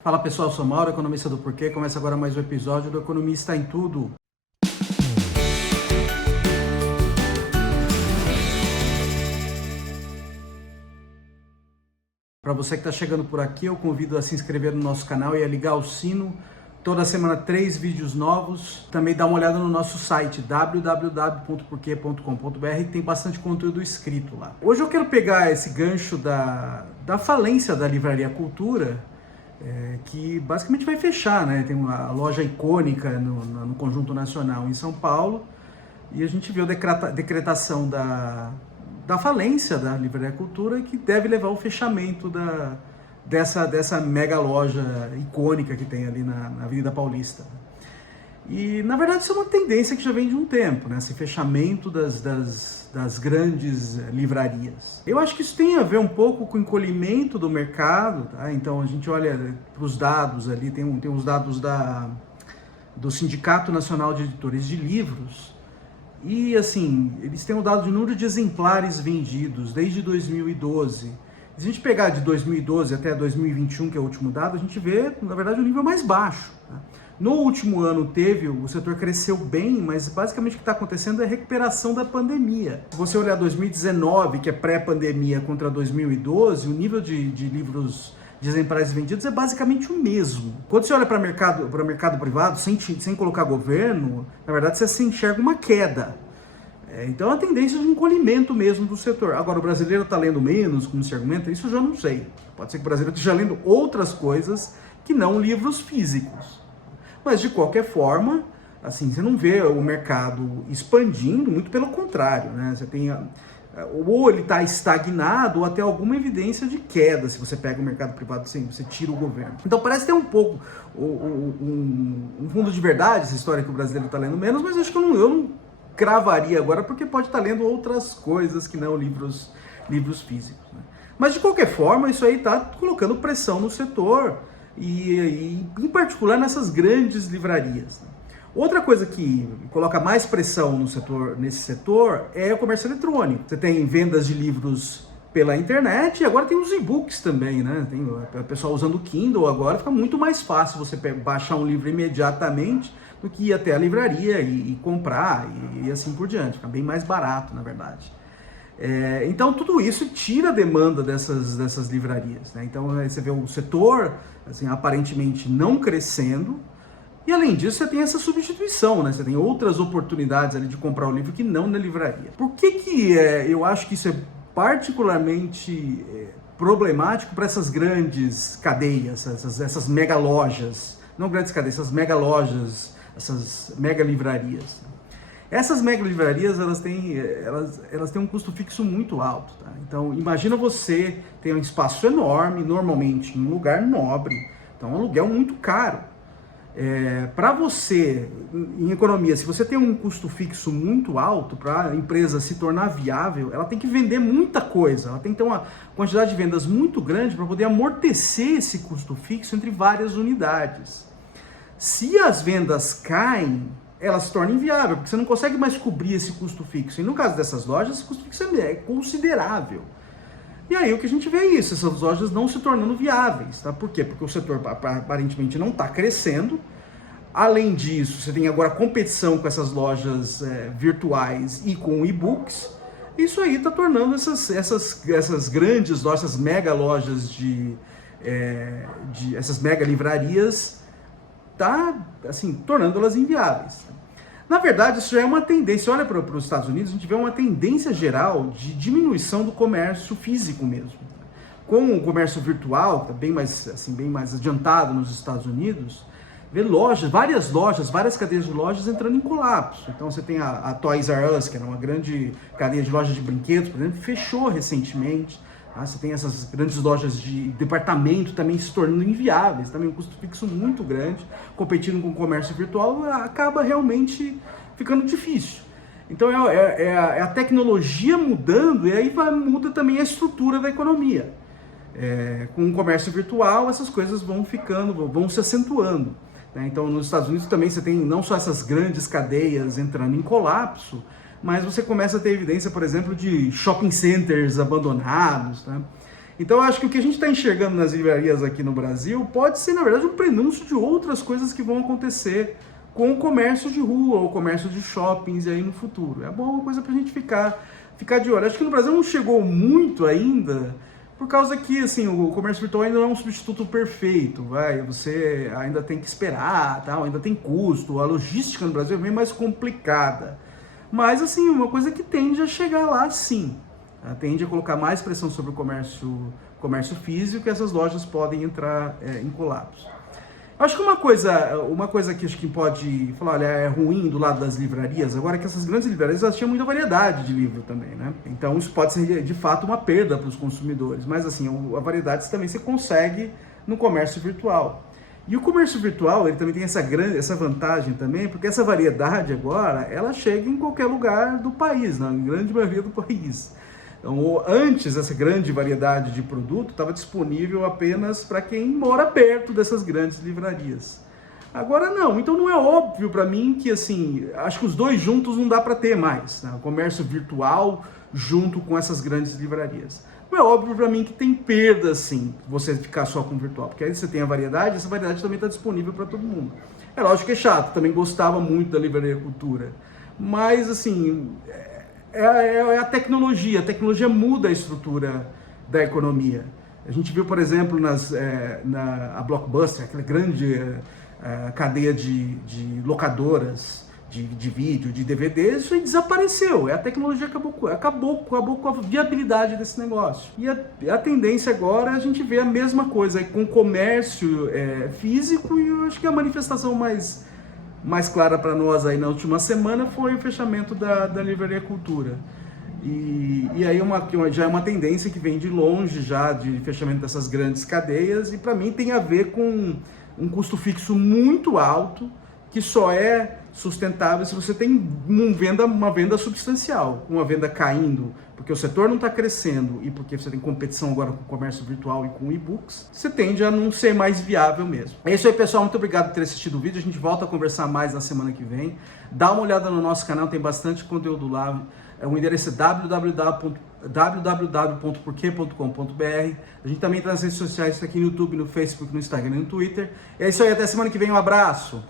Fala pessoal, eu sou Mauro, economista do Porquê. Começa agora mais um episódio do Economista em Tudo. Para você que está chegando por aqui, eu convido a se inscrever no nosso canal e a ligar o sino. Toda semana 3 vídeos novos. Também dá uma olhada no nosso site www.porquê.com.br, tem bastante conteúdo escrito lá. Hoje eu quero pegar esse gancho da falência da Livraria Cultura, que basicamente vai fechar, né? Tem uma loja icônica no Conjunto Nacional em São Paulo, e a gente viu a decretação da falência da Livraria Cultura, que deve levar ao fechamento dessa mega loja icônica que tem ali na Avenida Paulista. E, na verdade, isso é uma tendência que já vem de um tempo, né? Esse fechamento das grandes livrarias. Eu acho que isso tem a ver um pouco com o encolhimento do mercado, tá? Então, a gente olha para os dados ali, tem os dados do Sindicato Nacional de Editores de Livros, e, assim, eles têm o dado de número de exemplares vendidos desde 2012. Se a gente pegar de 2012 até 2021, que é o último dado, a gente vê, na verdade, o nível mais baixo, tá? No último ano o setor cresceu bem, mas basicamente o que está acontecendo é a recuperação da pandemia. Se você olhar 2019, que é pré-pandemia, contra 2012, o nível de livros de exemplares vendidos é basicamente o mesmo. Quando você olha para o mercado privado, sem colocar governo, na verdade você enxerga uma queda. Então é a tendência de encolhimento mesmo do setor. Agora, o brasileiro está lendo menos, como se argumenta, isso eu já não sei. Pode ser que o brasileiro esteja lendo outras coisas que não livros físicos. Mas, de qualquer forma, assim, você não vê o mercado expandindo, muito pelo contrário, né? Você tem, ou ele está estagnado, ou até alguma evidência de queda, se você pega o mercado privado, assim, você tira o governo. Então, parece ter um pouco um fundo de verdade, essa história que o brasileiro está lendo menos, mas acho que eu não cravaria agora, porque pode estar lendo outras coisas que não livros físicos, né? Mas, de qualquer forma, isso aí está colocando pressão no setor, e em particular nessas grandes livrarias. Outra coisa que coloca mais pressão nesse setor é o comércio eletrônico. Você tem vendas de livros pela internet e agora tem os e-books também, né? Tem o pessoal usando o Kindle agora, fica muito mais fácil você baixar um livro imediatamente do que ir até a livraria e comprar e assim por diante. Fica bem mais barato, na verdade. Então tudo isso tira a demanda dessas livrarias, né? Então você vê o setor assim, aparentemente não crescendo, e além disso você tem essa substituição, né? Você tem outras oportunidades ali de comprar o livro que não na livraria. Por que eu acho que isso é particularmente problemático para essas grandes cadeias, essas mega lojas, não grandes cadeias, essas mega lojas, essas mega livrarias? Essas mega livrarias, elas têm um custo fixo muito alto, tá? Então, imagina você ter um espaço enorme, normalmente em um lugar nobre, então é um aluguel muito caro. Para você, em economia, se você tem um custo fixo muito alto, para a empresa se tornar viável, ela tem que vender muita coisa, ela tem que ter uma quantidade de vendas muito grande para poder amortecer esse custo fixo entre várias unidades. Se as vendas caem, ela se torna inviável, porque você não consegue mais cobrir esse custo fixo. E no caso dessas lojas, esse custo fixo é considerável. E aí o que a gente vê é isso, essas lojas não se tornando viáveis, tá? Por quê? Porque o setor aparentemente não está crescendo. Além disso, você tem agora competição com essas lojas virtuais e com e-books. Isso aí está tornando essas grandes lojas, essas mega lojas essas mega livrarias, está assim, tornando-las inviáveis. Na verdade, isso já é uma tendência. Olha para os Estados Unidos, a gente vê uma tendência geral de diminuição do comércio físico mesmo. Com o comércio virtual, que está bem mais adiantado nos Estados Unidos, vê várias cadeias de lojas entrando em colapso. Então você tem a Toys R Us, que era uma grande cadeia de lojas de brinquedos, por exemplo, fechou recentemente. Você tem essas grandes lojas de departamento também se tornando inviáveis, também um custo fixo muito grande, competindo com o comércio virtual, acaba realmente ficando difícil. Então é a tecnologia mudando, e aí muda também a estrutura da economia. Com o comércio virtual, essas coisas vão se acentuando, né? Então nos Estados Unidos também você tem não só essas grandes cadeias entrando em colapso, mas você começa a ter evidência, por exemplo, de shopping centers abandonados, tá? Então eu acho que o que a gente está enxergando nas livrarias aqui no Brasil pode ser, na verdade, um prenúncio de outras coisas que vão acontecer com o comércio de rua, ou o comércio de shoppings aí no futuro. É uma coisa para a gente ficar de olho. Acho que no Brasil não chegou muito ainda, por causa que assim, o comércio virtual ainda não é um substituto perfeito, você ainda tem que esperar, tal, ainda tem custo, a logística no Brasil é bem mais complicada. Mas assim, uma coisa que tende a chegar lá sim, tende a colocar mais pressão sobre o comércio físico, que essas lojas podem entrar em colapso. Acho que uma coisa que acho que pode falar, olha, é ruim do lado das livrarias, agora é que essas grandes livrarias elas tinham muita variedade de livro também, né? Então isso pode ser de fato uma perda para os consumidores, mas assim, a variedade também você consegue no comércio virtual. E o comércio virtual, ele também tem essa vantagem também, porque essa variedade agora, ela chega em qualquer lugar do país, na grande maioria do país. Então, antes, essa grande variedade de produto estava disponível apenas para quem mora perto dessas grandes livrarias. Agora não, então não é óbvio para mim que, assim, acho que os dois juntos não dá para ter mais, né? O comércio virtual junto com essas grandes livrarias. Não é óbvio para mim que tem perda, sim, você ficar só com o virtual, porque aí você tem a variedade, essa variedade também está disponível para todo mundo. É lógico que é chato, também gostava muito da Livraria Cultura, mas, assim, é a tecnologia muda a estrutura da economia. A gente viu, por exemplo, a Blockbuster, aquela grande cadeia de locadoras de vídeo, de DVD, isso aí desapareceu. A tecnologia acabou com a viabilidade desse negócio. E a tendência agora é a gente ver a mesma coisa com o comércio físico, e eu acho que a manifestação mais clara para nós aí na última semana foi o fechamento da Livraria Cultura. E aí já é uma tendência que vem de longe já de fechamento dessas grandes cadeias, e para mim tem a ver com um custo fixo muito alto, que só é sustentável se você tem uma venda substancial, uma venda caindo, porque o setor não está crescendo e porque você tem competição agora com o comércio virtual e com e-books, você tende a não ser mais viável mesmo. É isso aí, pessoal, muito obrigado por ter assistido o vídeo, a gente volta a conversar mais na semana que vem. Dá uma olhada no nosso canal, tem bastante conteúdo lá, o endereço é www.porquê.com.br. A gente também está nas redes sociais, está aqui no YouTube, no Facebook, no Instagram e no Twitter. É isso aí, até semana que vem, um abraço!